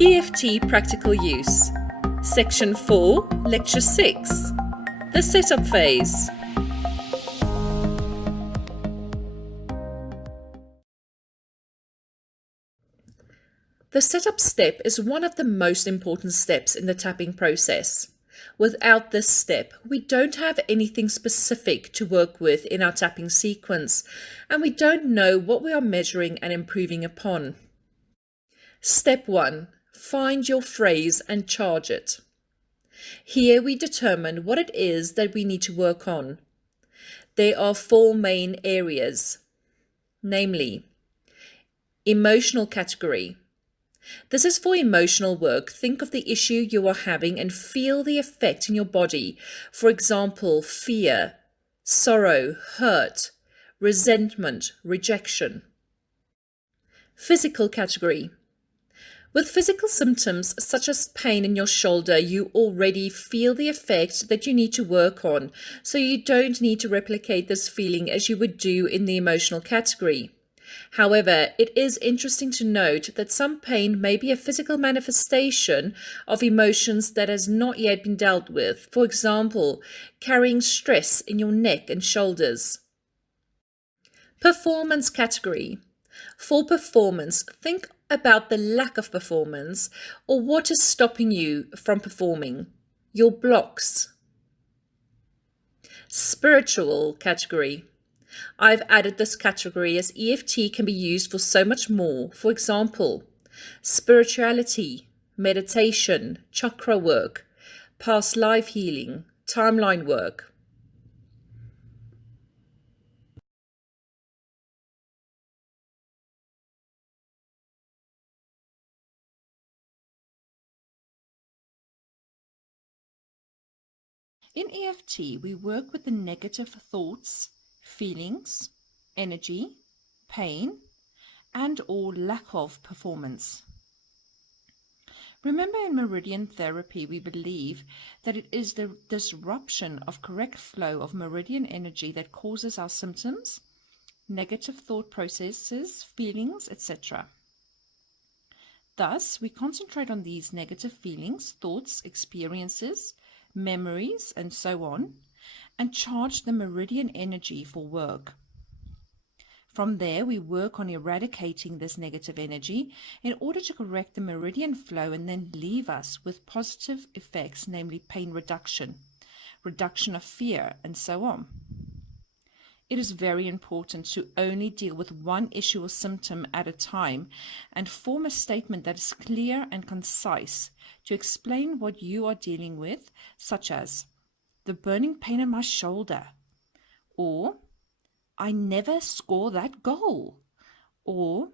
EFT Practical Use, Section 4, Lecture 6, The Setup Phase. The setup step is one of the most important steps in the tapping process. Without this step, we don't have anything specific to work with in our tapping sequence, and we don't know what we are measuring and improving upon. Step 1. Find your phrase and charge it. Here we determine what it is that we need to work on. There are 4 main areas, namely, emotional category. This is for emotional work. Think of the issue you are having and feel the effect in your body. For example, fear, sorrow, hurt, resentment, rejection. Physical category. With physical symptoms such as pain in your shoulder, you already feel the effect that you need to work on, so you don't need to replicate this feeling as you would do in the emotional category. However, it is interesting to note that some pain may be a physical manifestation of emotions that has not yet been dealt with. For example, carrying stress in your neck and shoulders. Performance category. For performance, think about the lack of performance or what is stopping you from performing, your blocks. Spiritual category. I've added this category as EFT can be used for so much more. For example, spirituality, meditation, chakra work, past life healing, timeline work. In EFT, we work with the negative thoughts, feelings, energy, pain, and or lack of performance. Remember, in meridian therapy, we believe that it is the disruption of correct flow of meridian energy that causes our symptoms, negative thought processes, feelings, etc. Thus, we concentrate on these negative feelings, thoughts, experiences, memories, and so on, and charge the meridian energy for work. From there, we work on eradicating this negative energy in order to correct the meridian flow and then leave us with positive effects, namely pain reduction, reduction of fear, and so on. It is very important to only deal with one issue or symptom at a time and form a statement that is clear and concise to explain what you are dealing with, such as the burning pain in my shoulder, or I never score that goal, or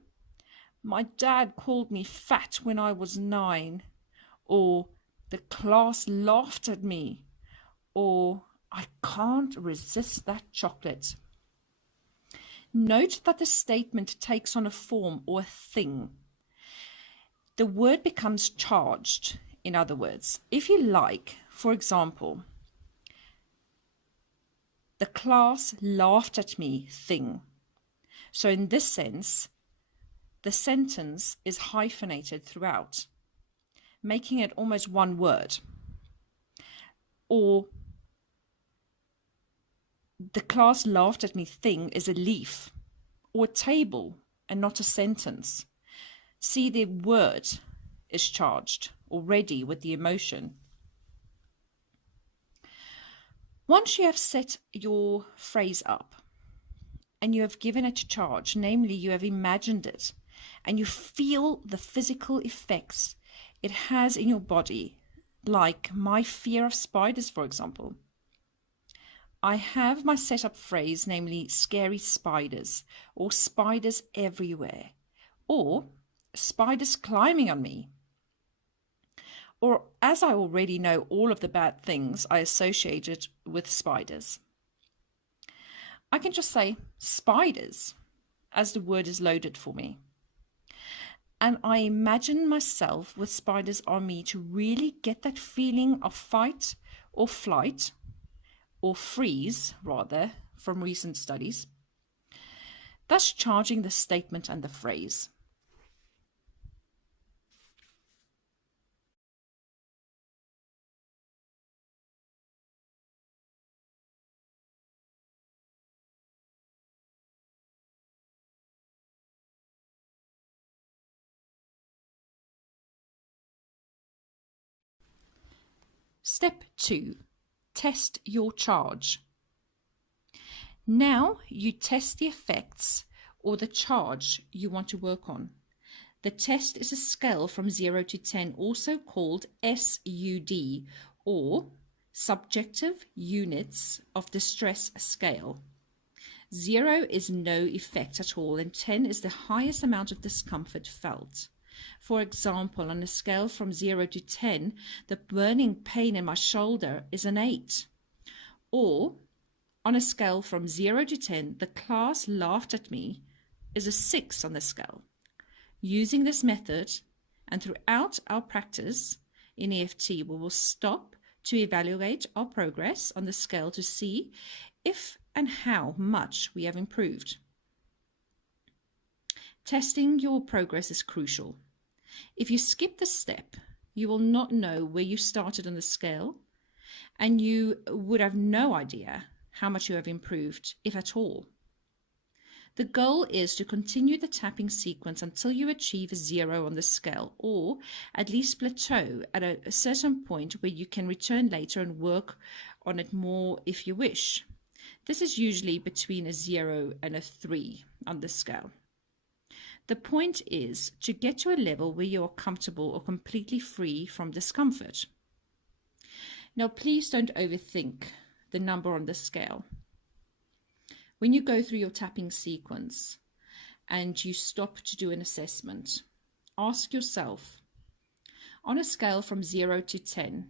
my dad called me fat when I was 9, or the class laughed at me, or I can't resist that chocolate. Note that the statement takes on a form or a thing. The word becomes charged. In other words, if you like, for example, the class laughed at me thing. So in this sense, the sentence is hyphenated throughout, making it almost one word. Or the class laughed at me thing is a leaf or a table and not a sentence. See, the word is charged already with the emotion. Once you have set your phrase up and you have given it charge, namely you have imagined it, and you feel the physical effects it has in your body, like my fear of spiders, for example, I have my setup phrase, namely scary spiders, or spiders everywhere, or spiders climbing on me. Or as I already know all of the bad things I associated with spiders, I can just say spiders as the word is loaded for me. And I imagine myself with spiders on me to really get that feeling of fight or flight, or freeze, rather, from recent studies, thus charging the statement and the phrase. Step 2. Test your charge. Now you test the effects or the charge you want to work on. The test is a scale from 0 to 10, also called SUD, or Subjective Units of Distress Scale. 0 is no effect at all, and 10 is the highest amount of discomfort felt. For example, on a scale from 0 to 10, the burning pain in my shoulder is an 8. Or, on a scale from 0 to 10, the class laughed at me is a 6 on the scale. Using this method, and throughout our practice in EFT, we will stop to evaluate our progress on the scale to see if and how much we have improved. Testing your progress is crucial. If you skip this step, you will not know where you started on the scale, and you would have no idea how much you have improved, if at all. The goal is to continue the tapping sequence until you achieve a 0 on the scale, or at least plateau at a certain point where you can return later and work on it more if you wish. This is usually between a 0 and a 3 on the scale. The point is to get to a level where you are comfortable or completely free from discomfort. Now, please don't overthink the number on the scale. When you go through your tapping sequence and you stop to do an assessment, ask yourself, on a scale from 0 to 10,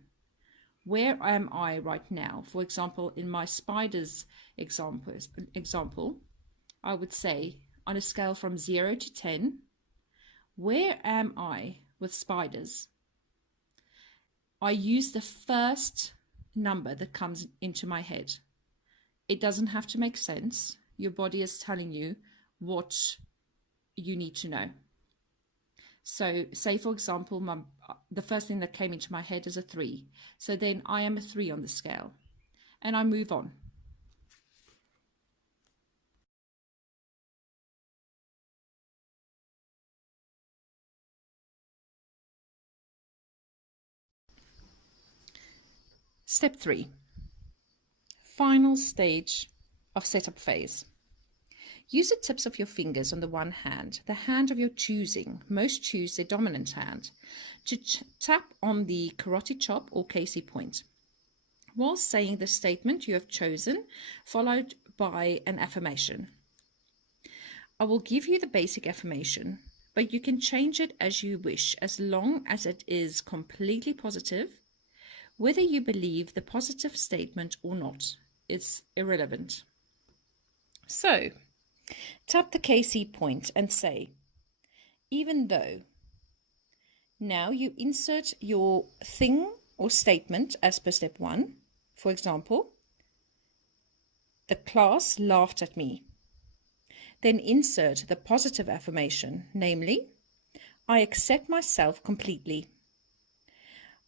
where am I right now? For example, in my spiders example, I would say, on a scale from 0 to 10, where am I with spiders? I use the first number that comes into my head. It doesn't have to make sense. Your body is telling you what you need to know. So say, for example, the first thing that came into my head is a 3. So then I am a 3 on the scale, and I move on. Step 3. Final stage of setup phase. Use the tips of your fingers on the one hand, the hand of your choosing, most choose their dominant hand, to tap on the karate chop or KC point, while saying the statement you have chosen, followed by an affirmation. I will give you the basic affirmation, but you can change it as you wish, as long as it is completely positive. Whether you believe the positive statement or not, it's irrelevant. So, tap the KC point and say, even though. Now you insert your thing or statement as per step 1. For example, the class laughed at me. Then insert the positive affirmation, namely, I accept myself completely.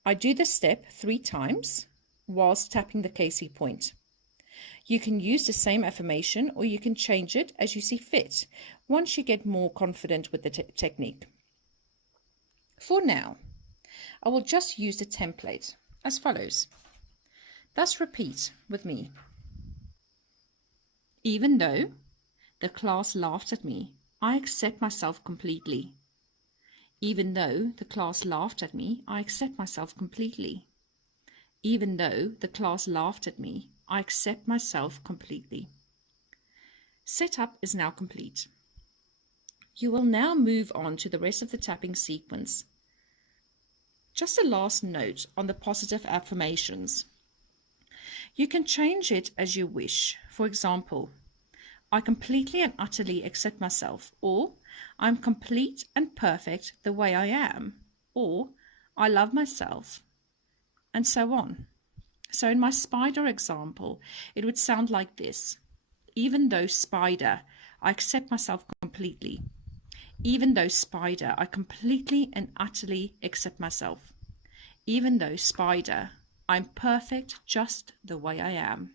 I do this step 3 times whilst tapping the KC point. You can use the same affirmation or you can change it as you see fit once you get more confident with the technique. For now, I will just use the template as follows. Thus repeat with me. Even though the class laughed at me, I accept myself completely. Even though the class laughed at me, I accept myself completely. Even though the class laughed at me, I accept myself completely. Setup is now complete. You will now move on to the rest of the tapping sequence. Just a last note on the positive affirmations. You can change it as you wish. For example, I completely and utterly accept myself, or I'm complete and perfect the way I am, or I love myself, and so on. So in my spider example, it would sound like this. Even though spider, I accept myself completely. Even though spider, I completely and utterly accept myself. Even though spider, I'm perfect just the way I am.